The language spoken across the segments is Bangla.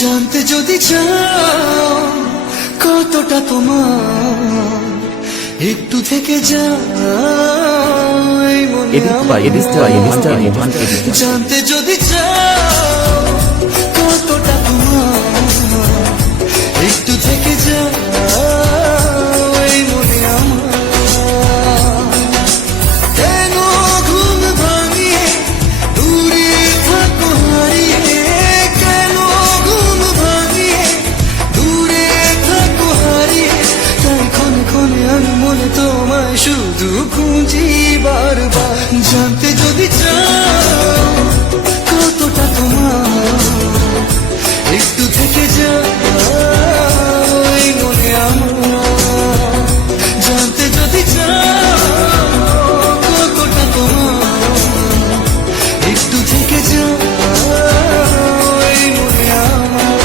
জানতে যদি চাও কতটা তোমার, একটু থেকে যাই মনে আমার। জানতে যদি চাও কতটা তোমার, একটু থেকে যাই মনে আমার। কেন ঘুম ভাঙিয়ে দূরে থাকো হারিয়ে, কেন ঘুম ভাঙিয়ে দূরে থাকো হারিয়ে, তাই ক্ষণে ক্ষণে আমি মনে তোমায় শুধু খুঁজি বারবার। জানতে যদি চাও কতটা তোমার, একটু থেকে যাই মনে আমার। জানতে যদি চাও কতটা তোমার, একটু থেকে যাই মনে আমার।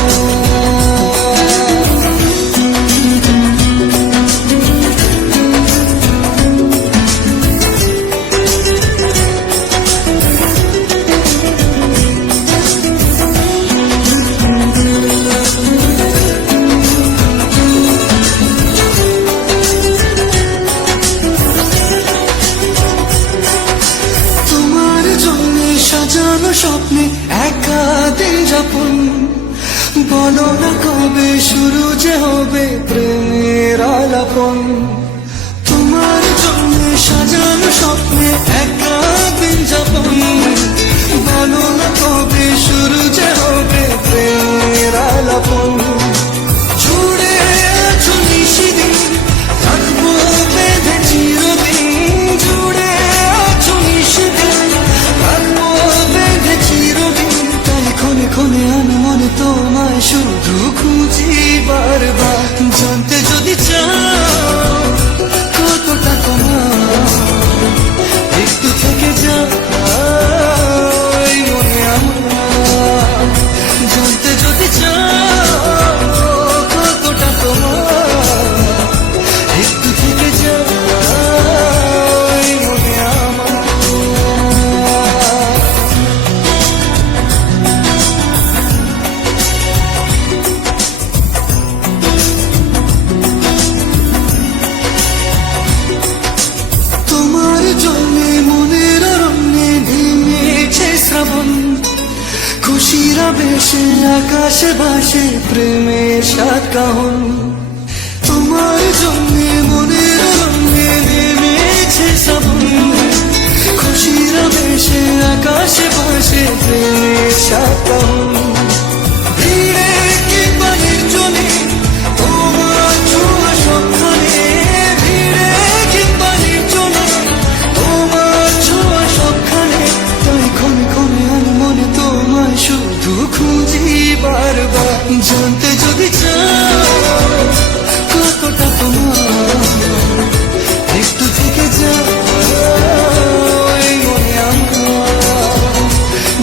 তোমার জন্য সাজানো স্বপ্নে একা দিন যাপন, বলো না কবে শুরু যে হবে প্রেমের আলাপন। তোমার জন্য সাজানো স্বপ্নে একা দিন যাপন, বলো না কবে শুরু যে হবে প্রেমের আলাপন। জুড়ে আছো নিশিদিন, থাকবো বেঁধে চিরদিন। জুড়ে আছো নিশিদিন, থাকবো বেঁধে চিরদিন। তাই ক্ষণে ক্ষণে আমি মনে তোমায় শুধু খুঁজি বারবার। জানতে যদি চাও কতটা তোমার, একটু থেকে যাই মনে আমার। জানতে যদি চাও কতটা তোমার, একটু থেকে যাই মনে আমার। তোমার জন্যে মনের অরণ্যে নেমেছে শ্রাবণ, খুশির আবেশে আকাশে ভাসে প্রেমের সাত কাহন। তোমার জন্যে মনের অরণ্যে নেমেছে শ্রাবণ, খুশির আবেশে আকাশে ভাসে প্রেমের সাত কাহন। ভিড়ে কিংবা নির্জনে তোমার ছোঁয়া সবখানে, ভিড়ে কিংবা নির্জনে তোমার ছোঁয়া সবখানে। তাই ক্ষণে ক্ষণে আমি মনে তোমায় শুধু খুঁজি বারবার। জানতে যদি চাও কতটা তোমার, একটু থেকে যাই মনে আমার।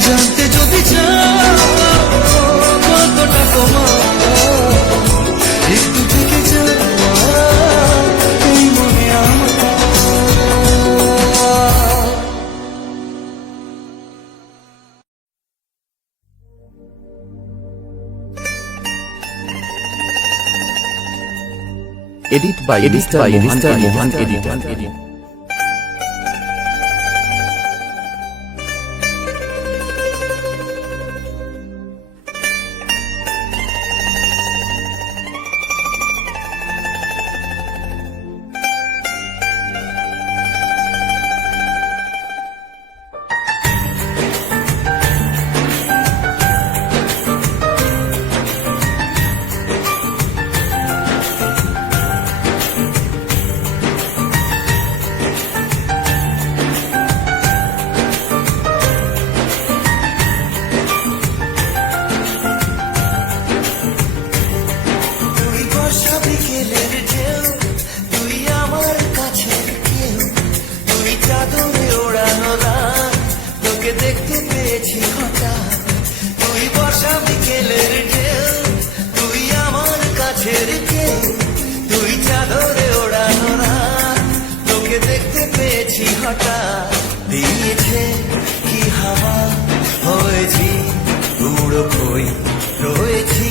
জানতে যদি চাও কতটা তোমার, একটু থেকে যাই মনে আমার। Edit by Mr. Mohan Editor. দেখতে পেয়েছি হঠাৎ, তুই বর্ষা বিকেলের ঢেউ, তুই আমার কাছের কেউ, তুই চাদরে ওড়ানো রাত, তোকে দেখতে পেয়েছি হঠাৎ। দিয়েছে কি হাওয়া, হয়েছি উড়ো কই রয়েছি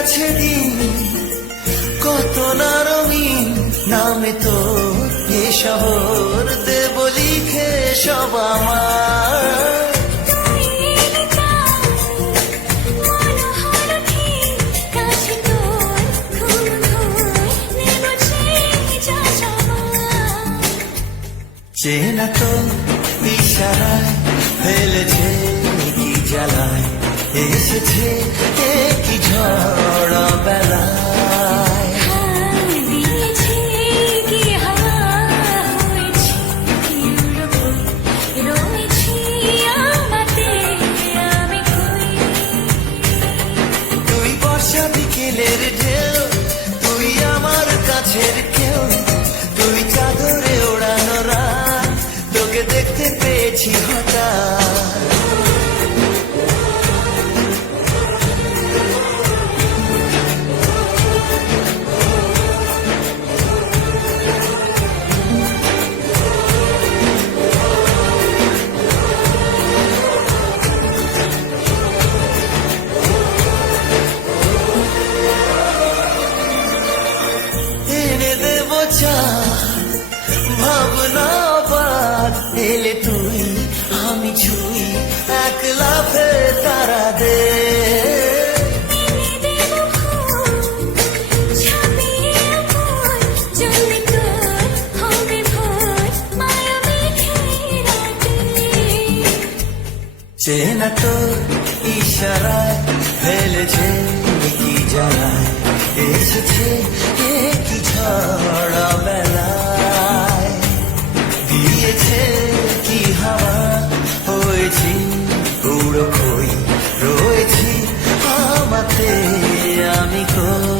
গেছে দিন কত না রঙিন নামে তোর এ শহর দেব লিখে সব আমার চেনা তো ইশারায় ফেলেছে কি জ্বালায় এসেছে কি ঝড় বেলায় তুই বর্ষা বিকেলের ঢেউ তুই আমার কাছের কেউ তুই চাদরে ওড়ানো রাত তোকে দেখতে পেয়েছি হঠাৎ এনে দেব চাঁদ ভাবনা বাদ এলে তুই আমি ছুই এক লাফে তারা দে চেনা তো ইশারায় ফেলেছে কি জ্বালায় এসেছে কি ঝড় বেলায় দিয়েছে কি হাওয়া হয়েছি উড়ো খই রয়েছি আমাতে আমি কই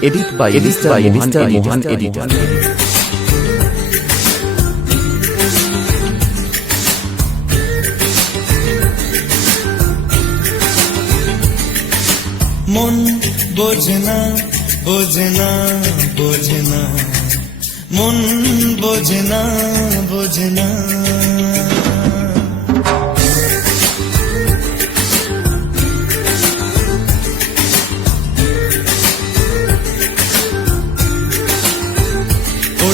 Edit by Mohan Editor. মন বোঝে না বোঝে না বোঝে না মন বোঝে না বোঝে না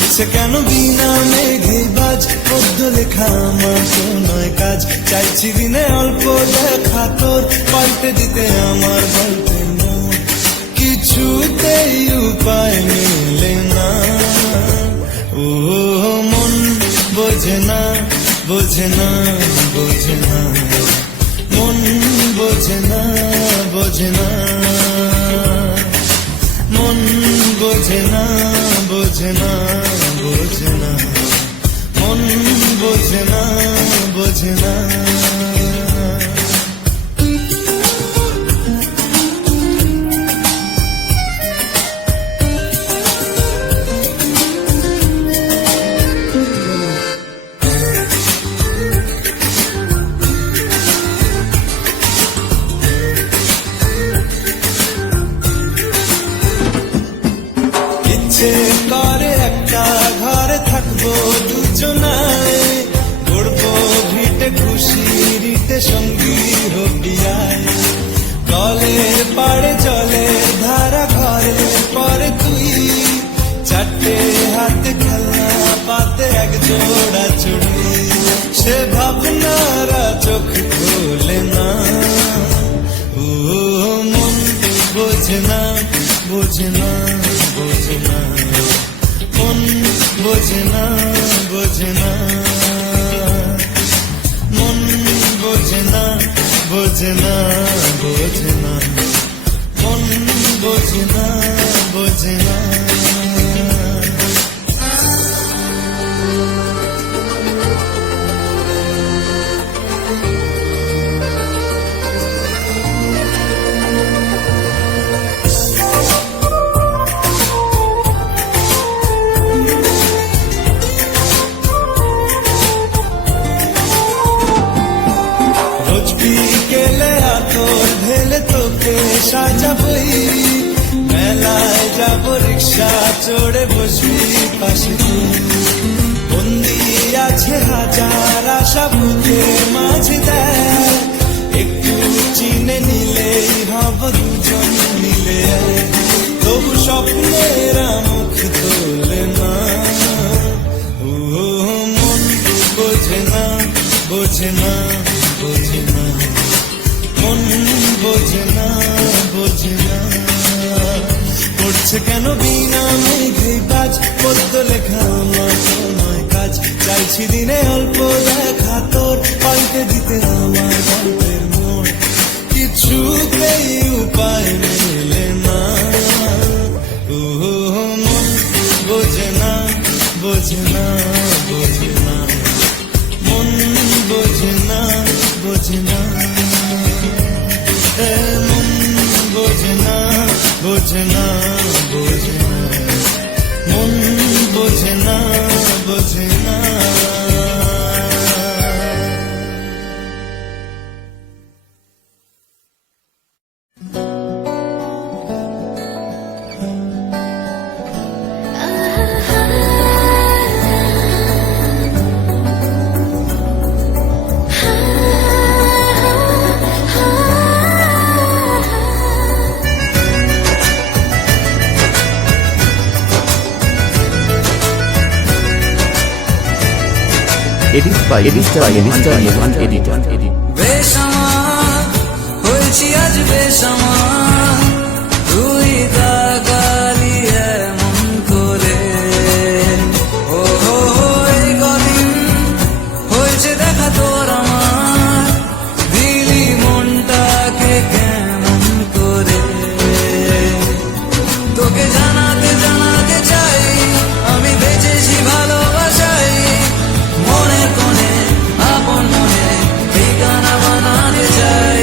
করছে কেন বিনা মেঘে বাজ পদ্য লেখা আমার নয় কাজ চাইছি দিনে অল্প দেখা তোর পাল্টে দিতে আমার গল্পের মন কিছুতেই উপায় মেলে না ও মন বোঝে না বোঝে না বোঝে না মন বোঝে না বোঝে না মন বোঝে না বোঝে না বোঝে না মন বোঝে না বোঝে না ইচ্ছে করে একটা ঘরে থাকবো দুজনায় গড়বো ভিটে খুশি রিটে সঙ্গী হবিয়ায় কলের পাড়ে জলের ধারা ঘরের পরে তুই চারটে হাতে খেলনা পাতে এক জোড়া চুড়ি সে ভাবনারা চোখ খোলে না ও মন বোঝে না বোঝে না বোঝে না মন বোঝে না বোঝে না মন বোঝে না বোঝে না বোঝে না মন বোঝে না বোঝে না। রোজ বিকেলে আতর ঢেলে তোকে সাজাবই, মেলায় যাব রিক্সা চড়ে বসবি পাশে তুই। বন্দি আছে হাজার আশা বুকের মাঝে দেয়, একটু চিনে নিলেই হব দুজন মিলে এক। তবু স্বপ্নের মুখ তোলে না, ও মন বোঝে না বোঝে না বোঝে না, মন বোঝে না বোঝে না। করছে কেন বিনা মেঘে কাজ, পদ্য লেখা আমার নয় কাজ। চাইছি দিনে অল্প দেখা তোর, পাল্টে দিতে আমার গল্পের মোড়। কিছুতেই উপায় মেলে না, ও মন বোঝে না বোঝে না বোঝে না, মন বোঝে না বোঝে না, মন বোঝে না বোঝে না বোঝে না, মন বোঝে না বোঝে না। Edit by Mohan editor. বেসামাল হয়েছি আজ বেসামাল, তুই দাগালি এমন করে। ও হো হো, এই কদিন হয়েছে দেখা তোর আমার, দিলি মনটাকে কেমন করে। তোকে জানাতে জানাতে চাই আমি বেঁচেছি ভালোবাসাই, মনের কোণে আপন মনে ঠিকানা বানাতে চাই।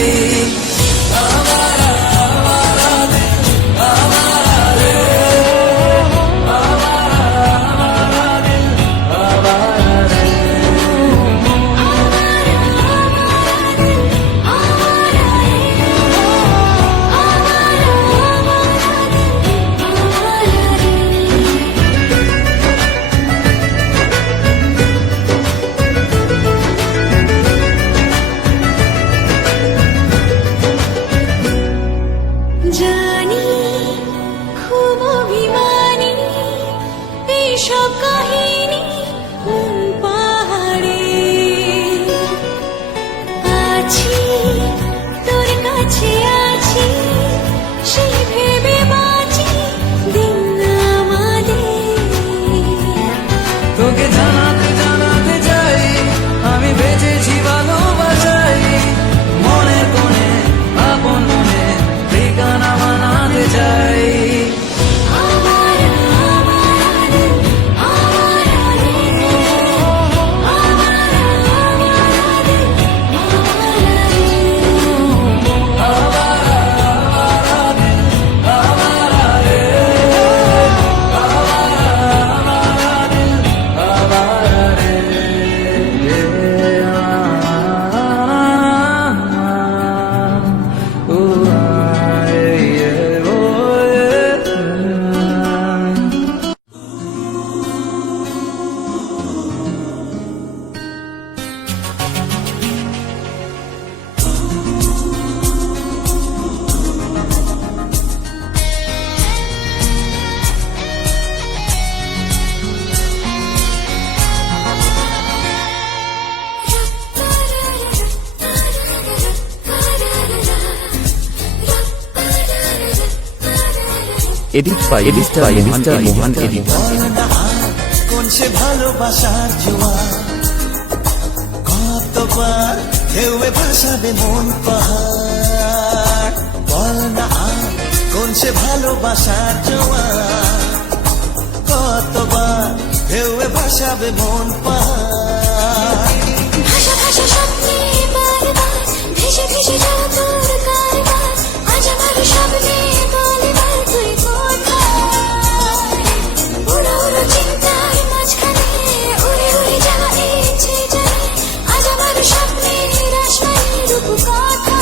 জানি খুব অভিমানী, এইসব কাহিনী কোন পাহাড়ে। আছি তোর কাছে আছি, সেই ভেবে বাঁচি দিন আমাদের। তোকে জানাতে জানাতে চাই আমি বেঁচেছি ভালোবাসাই, মনের কোণে আপন মনে ঠিকানা বানাতে চাই। Edit by Mohan editor. কোন সে ভালোবাসার জোয়ার, কতবার ঢেউয়ে ভাসাবে মন পাহাড়। বল না আর কোন উঠছে ভালোবাসার জোয়ার, কতবার ঢেউয়ে ভাসাবে মন পায়। ভাষা ভাষা স্বপ্নে বারবার ভেসে ভেসে যাও তোর কারবার, আজ আমার স্বপ্নে বলবার তুই কোথায়। উড়ো উড়ো চিন্তার মাঝখানে উড়ে উড়ে যাওয়া ইচ্ছে জানে, আজ আমার স্বপ্নে রাসমানি রূপ কোথায়।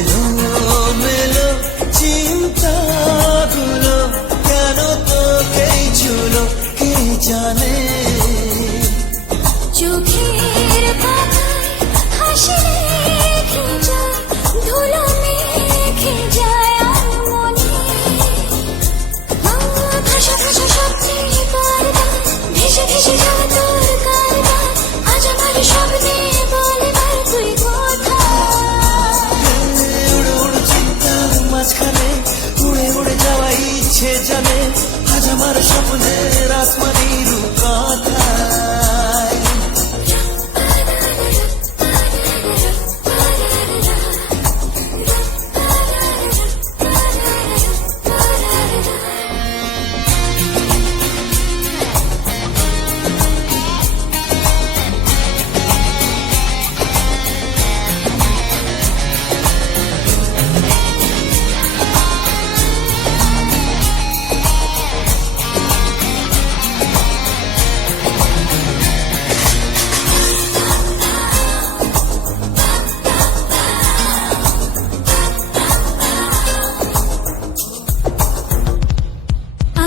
এলোমেলো চিন্তাগুলো কেন তোকেই ছুলো কে জানে। চোখের পাতায় হাসি রেখে যায়, ধুলো মেখে যায় আর মনে। ভাষা ভাষা স্বপ্নে বারবার ভেসে ভেসে যাওয়া তোর কারবার, আজ আমার স্বপ্নে বলবার তুই কোথায়। উড়ে উড়ে চিন্তার মাঝখানে উড়ে উড়ে যাওয়া ইচ্ছে জানে, আজ আমার স্বপ্নের আসমানি রূপ কোথায়।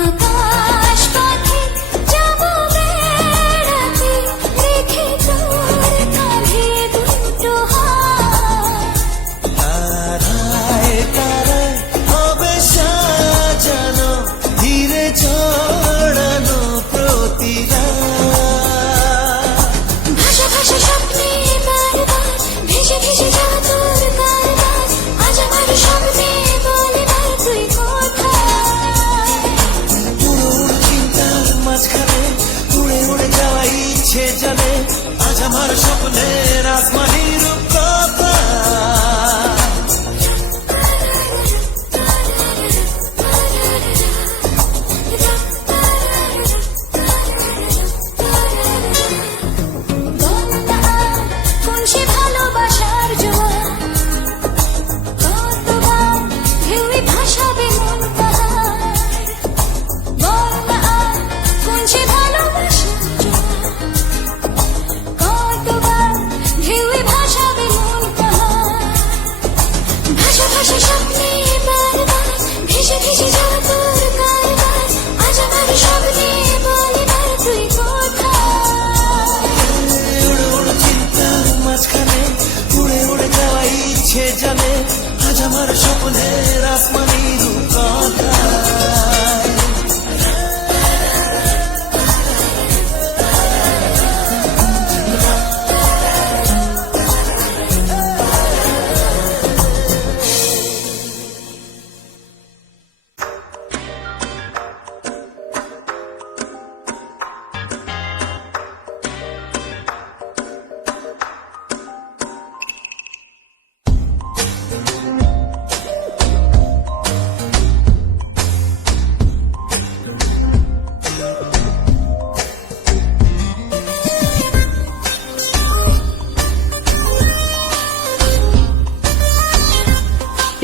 আকাশ পাখি যাবো বেড়াতে, রেখে তোর কাঁধে দুটো হাত। তারায় তারায় হবে সাজানো ধীরে জড়ানো প্রতিরা। ভাষা ভাষা স্বপ্নে বারবার ভেসে ভেসে যাওয়া তোর কারবার, আজ আমার স্বপ্নে বলবার তুই কোথায়। উড়ো উড়ো চিন্তার মাঝখানে উড়ে উড়ে যাওয়া ইচ্ছে জানে, আজ আমার স্বপ্নের আসমানি রূপ কোথায়। কোন সে ভালোবাসার জোয়ার, কতবার ঢেউয়ে ভাসাবে মন পাহাড়। বল না আর কোন সে ভালোবাসার জোয়ার, কতবার ঢেউয়ে ভাসাবে মন পাহাড়। ভাষা ভাষা স্বপ্নে বারবার ভেসে ভেসে যাওয়া তোর কারবার, আজ আমার স্বপ্নে বলবার তুই কোথায়। উড়ো উড়ো চিন্তার মাঝখানে উড়ে উড়ে যাওয়া ইচ্ছে জানে, আজ আমার স্বপ্নের আসমানি রূপ কোথায়।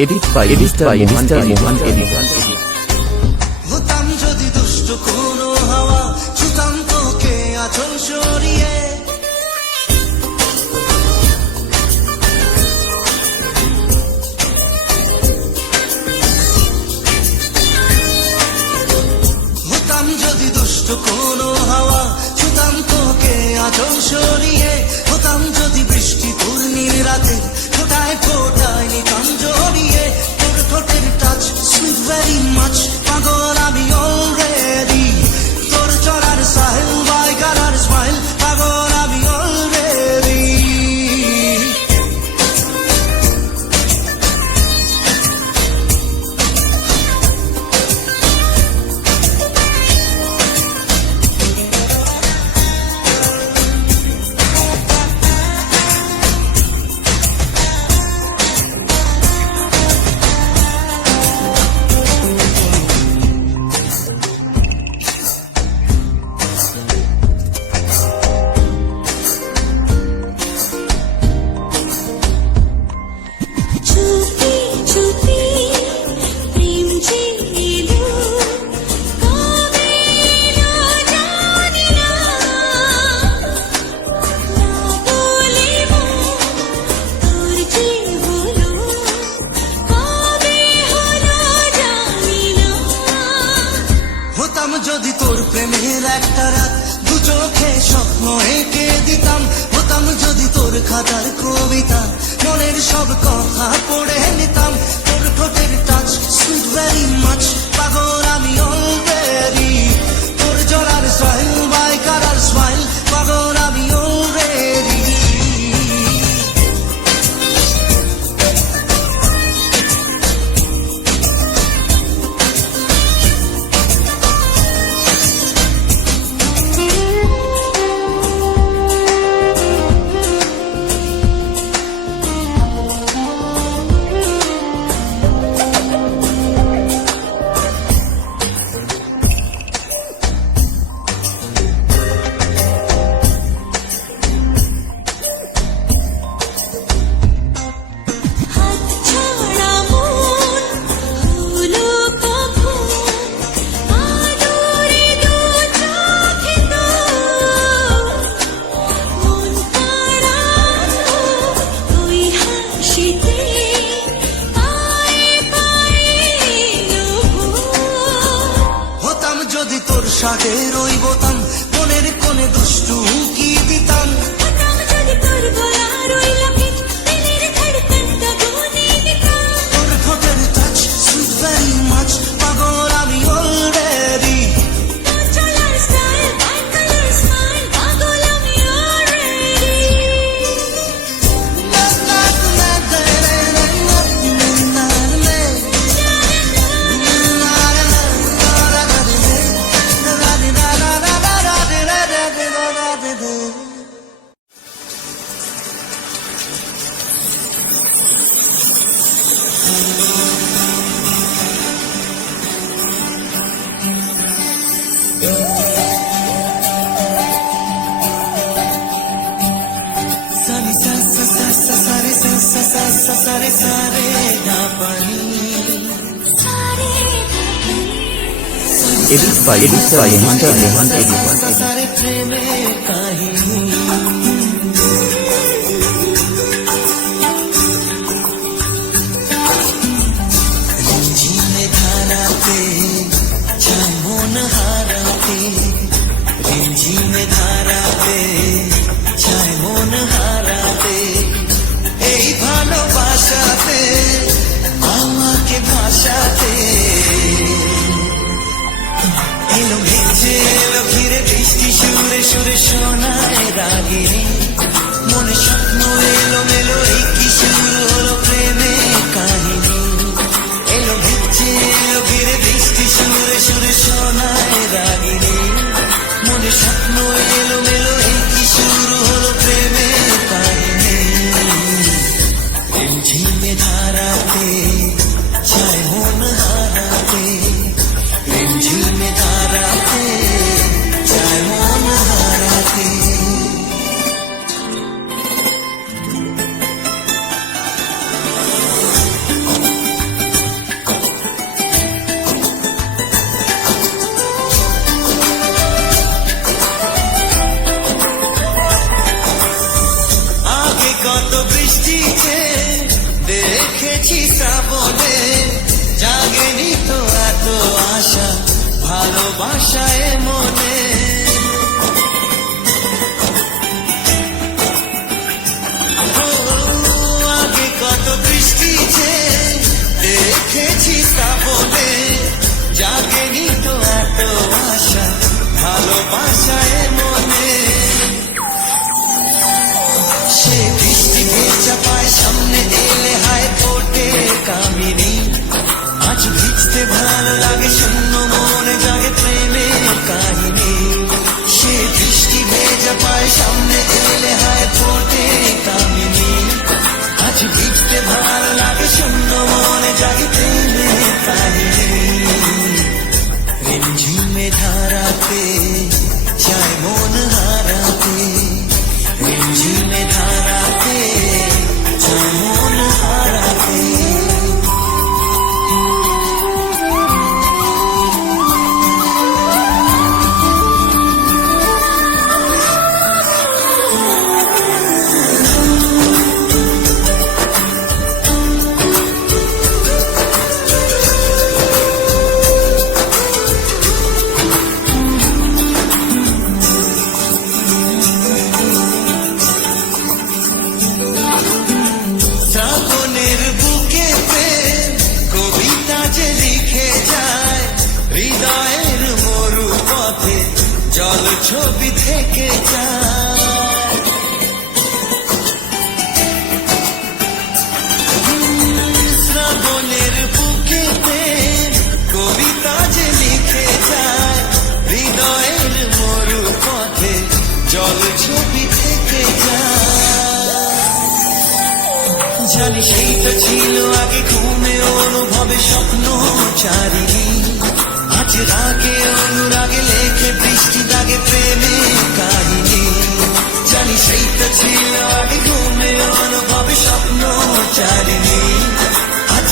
Edit by Mohan editor. হতাম যদি দুষ্ট কোনো হাওয়া, ছুতাম তোকে আঁচল সরিয়ে। হতাম যদি দুষ্ট কোনো হাওয়া, ছুতাম তোকে আঁচল সরিয়ে হতাম যদি বৃষ্টি পূর্ণির রাতে ফোটায় ফোটায় নিতাম জড়িয়ে তোর ঠোঁটের টাচ সুইট ভেরি মাচ পাগল আমি অলরেডি তোর চড়ার সাহেল বাই কালার স্মাইল পাগল আমি অলরেডি চুপি চুপি প্রেম যে এলো কবে এলো জানি না না বলে তোর যে হলো কবে হলো জানি না হতাম যদি তোর প্রেমের একটা রাত দু চোখে স্বপ্ন এঁকে দিতাম হতাম যদি তোর খাতার কবিতা মনের সব কথা পড়ে নিতাম তোর ঠোঁটের টাচ সুইট ভেরি মাচ পাগল আমি অলরেডি তোর জড়ার স্মাইল বাই কালার স্মাইল পাগল আমি অলরেডি হাত ছড়া মন হলো কখন আদরে দু চোখে তো মন কাড়ানো ওই হাসিতে পায়ে পায়ে লোভ হতাম যদি তোর শাকের ওই বোতাম মনের কোণে দুষ্টু কি দিতাম হতাম যদি তোর গলার ওই লকেট দিলের ধড়কনটা গুনে দিতাম তোর ঠোঁটের টাচ সুইট ভেরি মাচ পাগল আমি অলরেডি তোর চলার স্টাইল বাই কালার স্মাইল পাগল আমি already Sare sa sa sa sa sare sa sa sa sa sare sare ga pani सारे Edit by Mr. Mohan Edit. sa sare preme kahini রিমঝিমে ধারাতে ছায় মন হারাতে রিমঝিমে ধারাতে ছায় মন হারাতে এই ভালোবাসাতে আমাকে ভাসাতে এলো ভেজে এলো ফিরে বৃষ্টি সুরে সুরে শোনায় রাগিনী মনে স্বপ্ন এলো মেলো এই কি শুরু হলো প্রেমে কাহিনী এলো ভেজে এলো ফিরে বৃষ্টি সুরে সুরে শোনায় রাগিনী মনে স্বপ্ন এলো মেলো এই কি শুরু হলো প্রেমে কাহিনী ঝিমে ধারাতে ছায় মন হারাতে ঝিমে ধারাতে ছায় মন হারাতে আগে কত বৃষ্টিতে দেখেছি শ্রাবণে জাগেনি তো এত আশা ভালোবাসায় মনে দেখেছি শ্রাবণে জাগেনি তো এত আশা ভালোবাসায় মনে সে বৃষ্টি ভেজা পায় সামনে এলে হায় ফোটে কামিনী আজ ভিজতে ভালো লাগে শূন্য মনে জাগে প্রেমের কাহিনী সে বৃষ্টি ভেজা পায় সামনে এলে হায় ফোটে কামিনী আজ ভিজতে ভালো লাগে শূন্য মনে জাগে প্রেমের কাহিনী রিমঝিমে ধারাতে চায় মন হারাতে রিমঝিমে ধারাতে চায় মন হারাতে শ্রাবণের বুকে প্রেম কবিতা যে লিখে যায় হৃদয়ের মরু পথে জল ছবি থেকে যায় শ্রাবণের বুকে প্রেম কবিতা যে লিখে যায় হৃদয়ের মরু পথে জল ছবি থেকে যায় জানি সেই তো ছিল আগে ঘুমে অনুভবে স্বপ্ন চারিণী আজ রাগে অনুরাগে লেখে বৃষ্টি দাগে প্রেমে কাহিনী জানি সেই তো ছিল আগে ঘুমে অনুভবে স্বপ্ন চারিণী আজ